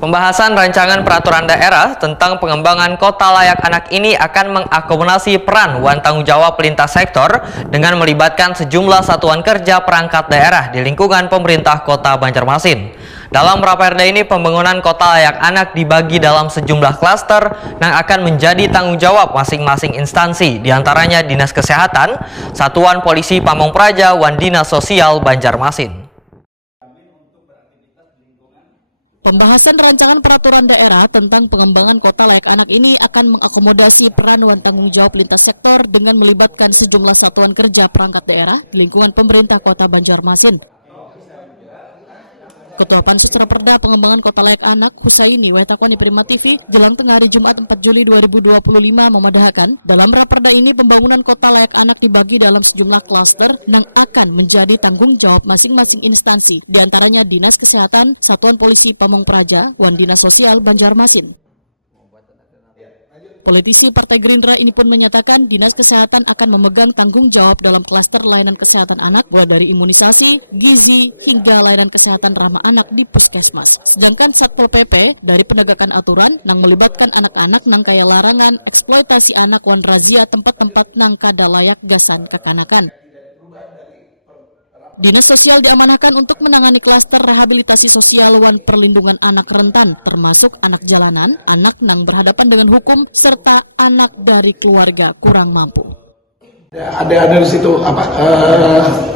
Pembahasan rancangan peraturan daerah tentang pengembangan kota layak anak ini akan mengakomodasi peran wan tanggung jawab lintas sektor dengan melibatkan sejumlah satuan kerja perangkat daerah di lingkungan pemerintah Kota Banjarmasin. Dalam Raperda ini, pembangunan kota layak anak dibagi dalam sejumlah klaster yang akan menjadi tanggung jawab masing-masing instansi, diantaranya Dinas Kesehatan, Satuan Polisi Pamong Praja, dan Dinas Sosial Banjarmasin. Pembahasan rancangan peraturan daerah tentang pengembangan kota layak anak ini akan mengakomodasi peran wan tanggung jawab lintas sektor dengan melibatkan sejumlah satuan kerja perangkat daerah di lingkungan pemerintah Kota Banjarmasin. Ketua Pansus Raperda Pengembangan Kota Layak Anak Husaini Wetakoni Prima TV jelang tengah hari Jumat 4 Juli 2025 memadahkan dalam Raperda ini pembangunan kota layak anak dibagi dalam sejumlah klaster yang akan menjadi tanggung jawab masing-masing instansi, diantaranya Dinas Kesehatan, Satuan Polisi Pamong Praja, dan Dinas Sosial Banjarmasin. Politisi Partai Gerindra ini pun menyatakan Dinas Kesehatan akan memegang tanggung jawab dalam klaster layanan kesehatan anak mulai dari imunisasi, gizi, hingga layanan kesehatan ramah anak di puskesmas. Sedangkan Satpol PP dari penegakan aturan yang melibatkan anak-anak nang kaya larangan, eksploitasi anak wan razia tempat-tempat nang kada layak gasan kekanakan. Dinas Sosial diamanahkan untuk menangani klaster rehabilitasi sosial wan perlindungan anak rentan, termasuk anak jalanan, anak nang berhadapan dengan hukum, serta anak dari keluarga kurang mampu. Ada di situ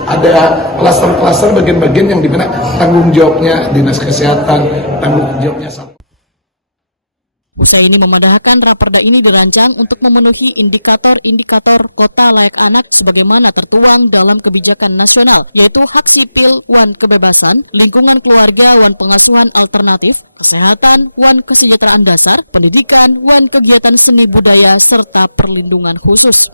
ada klaster-klaster bagian-bagian yang dimana tanggung jawabnya Dinas Kesehatan, tanggung jawabnya Usai ini memadahkan Raperda ini dirancang untuk memenuhi indikator-indikator kota layak anak sebagaimana tertuang dalam kebijakan nasional, yaitu hak sipil wan kebebasan, lingkungan keluarga wan pengasuhan alternatif, kesehatan wan kesejahteraan dasar, pendidikan wan kegiatan seni budaya, serta perlindungan khusus.